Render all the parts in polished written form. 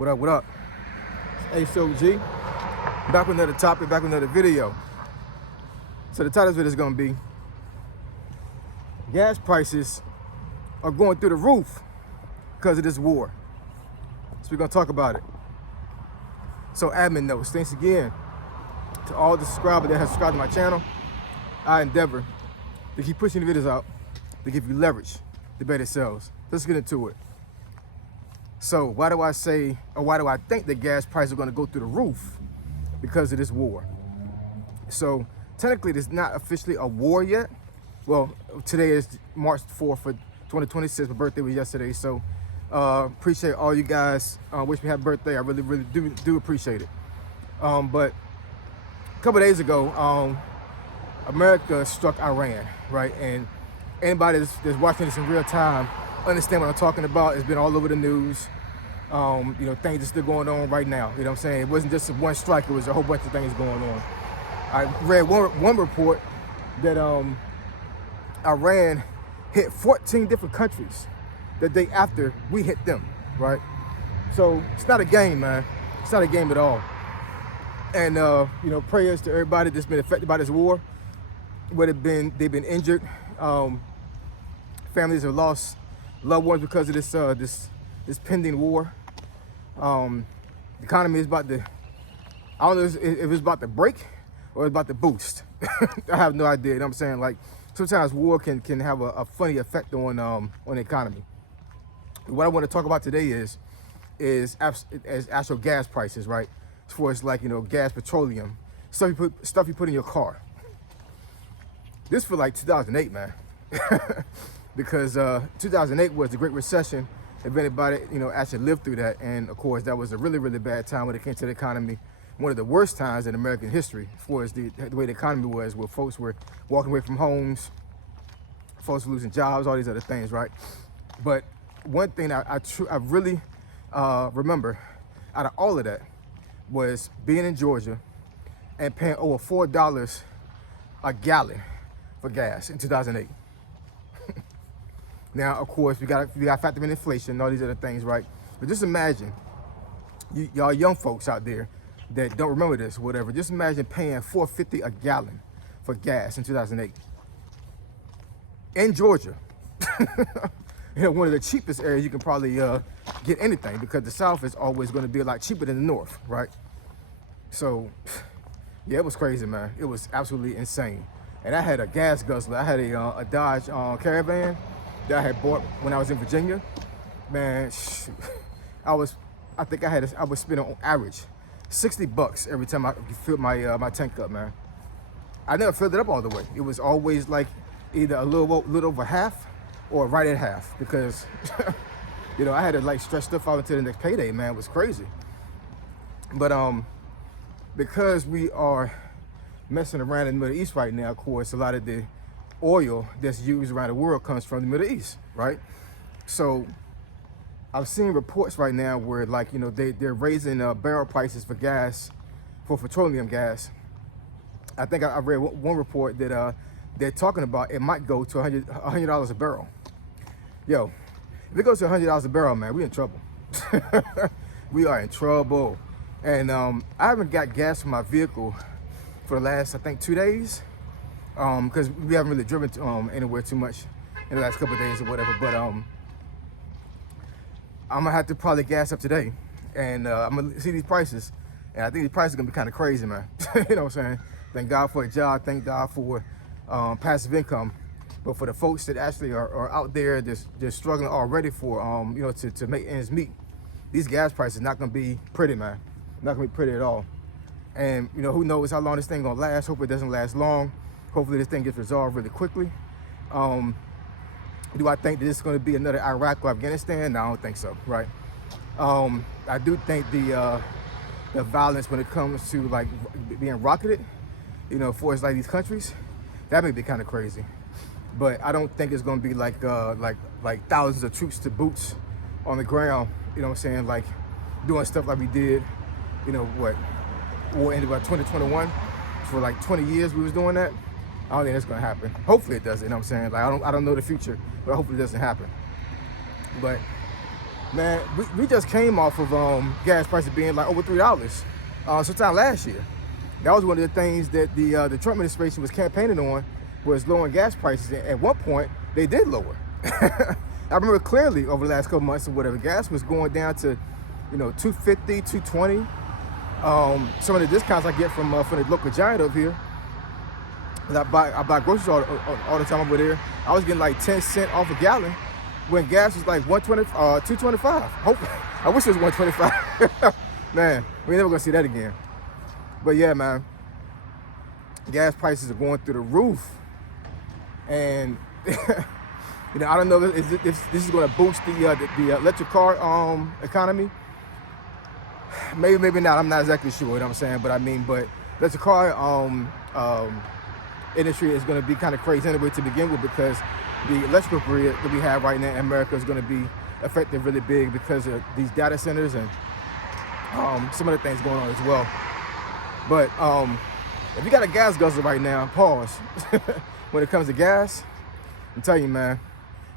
What up, what up? It's HOG. Back with another topic, back with another video. So the title of it is gonna be gas prices are going through the roof because of this war. So we're gonna talk about it. So admin notes, thanks again to all the subscribers that have subscribed to my channel. I endeavor to keep pushing the videos out to give you leverage to better sales. Let's get into it. So why do I say, or why do I think that gas prices are gonna go through the roof? Because of this war. So technically there's not officially a war yet. Well, today is March 4th for 2026. My birthday was yesterday. So appreciate all you guys. Wish me happy birthday. I really do appreciate it. But a couple days ago, America struck Iran, right? And anybody that's watching this in real time understand what I'm talking about. It's been all over the news. You know, things are still going on right now. You know what I'm saying? It wasn't just one strike. It was a whole bunch of things going on. I read one report that Iran hit 14 different countries the day after we hit them, right? So it's not a game, man. It's not a game at all. And you know, prayers to everybody that's been affected by this war. Whether they've been injured, families have lost loved ones because of this pending war. The economy is about to, I don't know if it's about to break or it's about to boost. I have no idea. You know what I'm saying? Like sometimes war can have a funny effect on the economy. What I want to talk about today is actual gas prices, right? As far as like, you know, gas, petroleum, stuff you put in your car. This for like 2008, man. Because 2008 was the Great Recession. If anybody, you know, actually lived through that, and of course that was a really bad time when it came to the economy. One of the worst times in American history, as far as the way the economy was, where folks were walking away from homes, folks were losing jobs, all these other things, right? But one thing I really remember out of all of that was being in Georgia and paying over $4 a gallon for gas in 2008. Now, of course, we got to factor in inflation and all these other things, right? But just imagine, y'all young folks out there that don't remember this or whatever, just imagine paying $4.50 a gallon for gas in 2008 in Georgia. You know, one of the cheapest areas you can probably get anything, because the South is always going to be a lot cheaper than the North, right? So, yeah, it was crazy, man. It was absolutely insane. And I had a gas guzzler. I had a Dodge Caravan that I had bought when I was in Virginia. Man, I was spending on average $60 every time I filled my tank up, man. I never filled it up all the way. It was always like either a little over half or right at half, because you know, I had to like stretch stuff out until the next payday, man. It was crazy. But because we are messing around in the Middle East right now, of course, a lot of the oil that's used around the world comes from the Middle East, right? So I've seen reports right now where, like, you know, they're raising barrel prices for gas, for petroleum gas. I think I read one report that they're talking about it might go to $100 a barrel. Yo, if it goes to $100 a barrel, man, we in trouble. We are in trouble. And I haven't got gas for my vehicle for the last, I think, 2 days. Because we haven't really driven anywhere too much in the last couple of days or whatever. But I'm gonna have to probably gas up today, and I'm gonna see these prices, and I think these prices are gonna be kind of crazy, man. You know what I'm saying? Thank God for a job. Thank God for passive income. But for the folks that actually are out there just struggling already for you know, to make ends meet, these gas prices not gonna be pretty, man. Not gonna be pretty at all. And you know, who knows how long this thing gonna last? Hopefully it doesn't last long. Hopefully this thing gets resolved really quickly. Do I think that this is going to be another Iraq or Afghanistan? No, I don't think so, right? I do think the violence when it comes to like being rocketed, you know, for like these countries, that may be kind of crazy. But I don't think it's going to be like thousands of troops to boots on the ground. You know what I'm saying? Like doing stuff like we did, you know, what war ended about 2021. For like 20 years we was doing that. I don't think that's gonna happen. Hopefully it doesn't, you know what I'm saying? Like I don't know the future, but hopefully it doesn't happen. But Man, we just came off of gas prices being like over $3 sometime last year. That was one of the things that the Trump administration was campaigning on, was lowering gas prices. At one point, they did lower. I remember clearly over the last couple months or whatever, gas was going down to, $2.50, $2.20. Some of the discounts I get from the local giant up here, and I buy groceries all the time over there. I was getting like 10 cents off a gallon when gas was like 225. I wish it was 125. Man, we're never gonna see that again. But yeah, man, gas prices are going through the roof, and I don't know if this is going to boost the electric car economy. Maybe not. I'm not exactly sure. You know what I'm saying? But electric car industry is going to be kind of crazy anyway to begin with, because the electrical grid that we have right now in America is going to be affected really big because of these data centers and some other things going on as well. But if you got a gas guzzler right now, pause. When it comes to gas, I'm telling you, man,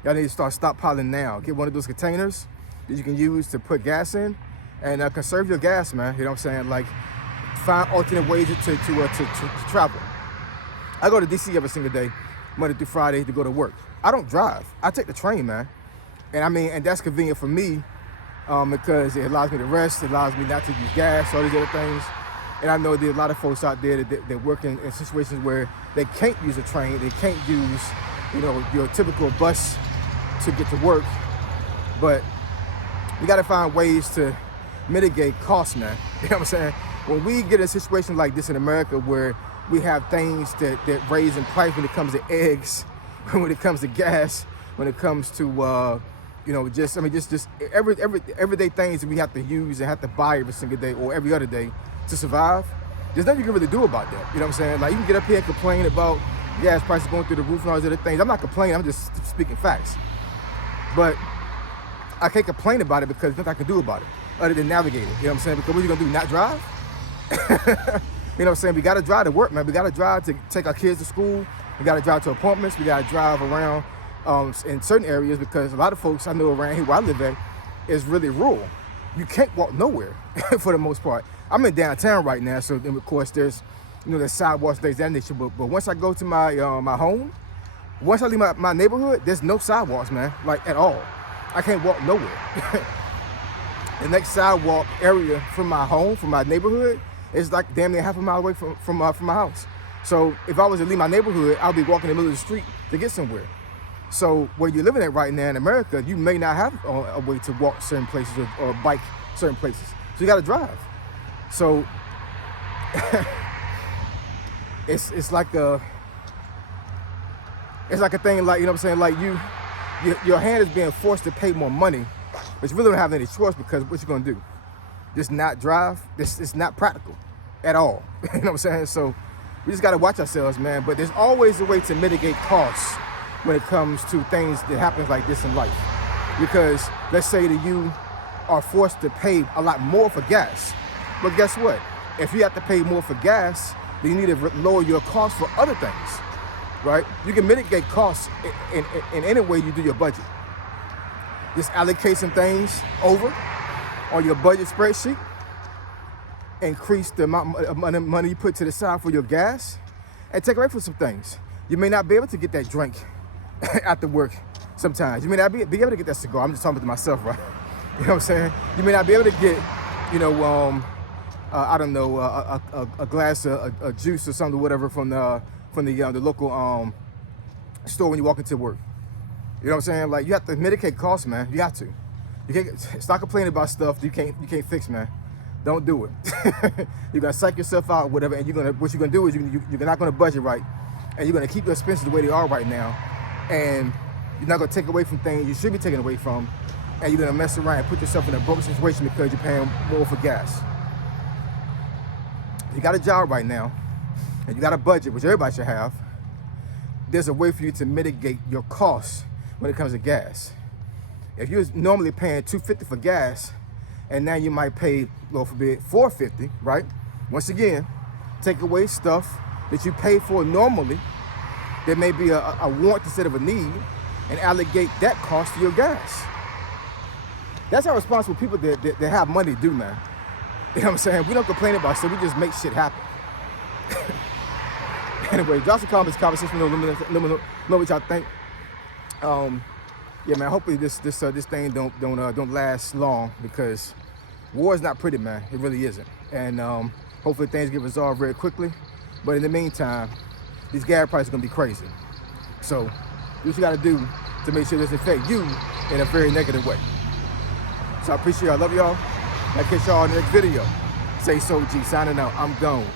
y'all need to start stockpiling now. Get one of those containers that you can use to put gas in, and conserve your gas, man. You know what I'm saying? Like, find alternate ways to travel. I go to DC every single day, Monday through Friday, to go to work. I don't drive. I take the train, man. And that's convenient for me because it allows me to rest. It allows me not to use gas, all these other things. And I know there's a lot of folks out there that work in situations where they can't use a train. They can't use, your typical bus to get to work. But we got to find ways to mitigate costs, man. You know what I'm saying? When we get in a situation like this in America, where we have things that raise in price when it comes to eggs, when it comes to gas, when it comes to just everyday things that we have to use and have to buy every single day or every other day to survive. There's nothing you can really do about that. You know what I'm saying? Like, you can get up here and complain about gas prices going through the roof and all these other things. I'm not complaining. I'm just speaking facts. But I can't complain about it because there's nothing I can do about it other than navigate it. You know what I'm saying? Because what are you gonna do? Not drive? You know what I'm saying? We got to drive to work, man. We got to drive to take our kids to school. We got to drive to appointments. We got to drive around in certain areas, because a lot of folks I know around here where I live at is really rural. You can't walk nowhere for the most part. I'm in downtown right now, so of course there's sidewalks, things that nature. But once I go to my home, once I leave my neighborhood, there's no sidewalks, man, like at all. I can't walk nowhere. The next sidewalk area from my home, from my neighborhood, is like damn near half a mile away from my house. So if I was to leave my neighborhood, I'll be walking in the middle of the street to get somewhere. So where you're living at right now in America, you may not have a way to walk certain places or bike certain places. So you got to drive. So it's like a thing, like, you know what I'm saying? Like, your hand is being forced to pay more money, but you really don't have any choice, because what you gonna do? Just not drive? It's not practical at all. You know what I'm saying? So we just gotta watch ourselves, man. But there's always a way to mitigate costs when it comes to things that happens like this in life. Because let's say that you are forced to pay a lot more for gas. But guess what? If you have to pay more for gas, then you need to lower your costs for other things, right? You can mitigate costs in any way you do your budget. Just allocate some things over on your budget spreadsheet. Increase the amount of money you put to the side for your gas, and take away from some things. You may not be able to get that drink after work sometimes. You may not be able to get that cigar. I'm just talking to myself, right? You know what I'm saying? You may not be able to get, I don't know, a glass of a juice or something, whatever, from the local store when you walk into work. You know what I'm saying? Like, you have to mitigate costs, man. You have to. You can't stop complaining about stuff you can't fix, man. Don't do it. You're gonna psych yourself out, whatever, and what you're gonna do is you're not gonna budget right, and you're gonna keep your expenses the way they are right now, and you're not gonna take away from things you should be taking away from, and you're gonna mess around and put yourself in a broke situation because you're paying more for gas. If you got a job right now, and you got a budget, which everybody should have, there's a way for you to mitigate your costs when it comes to gas. If you're normally paying $2.50 for gas, and now you might pay, Lord forbid, $4.50, right? Once again, take away stuff that you pay for normally that may be a want instead of a need, and allocate that cost to your gas. That's how responsible people that have money do, man. You know what I'm saying? We don't complain about stuff, we just make shit happen. Anyway, drop some comments, conversation, let me know what y'all think. Yeah, man. Hopefully this thing don't last long, because war is not pretty, man. It really isn't. And hopefully things get resolved very quickly. But in the meantime, these gas prices are gonna be crazy. So do what you gotta do to make sure it doesn't affect you in a very negative way. So I appreciate y'all. I love y'all. I'll catch y'all in the next video. Say so G, signing out. I'm gone.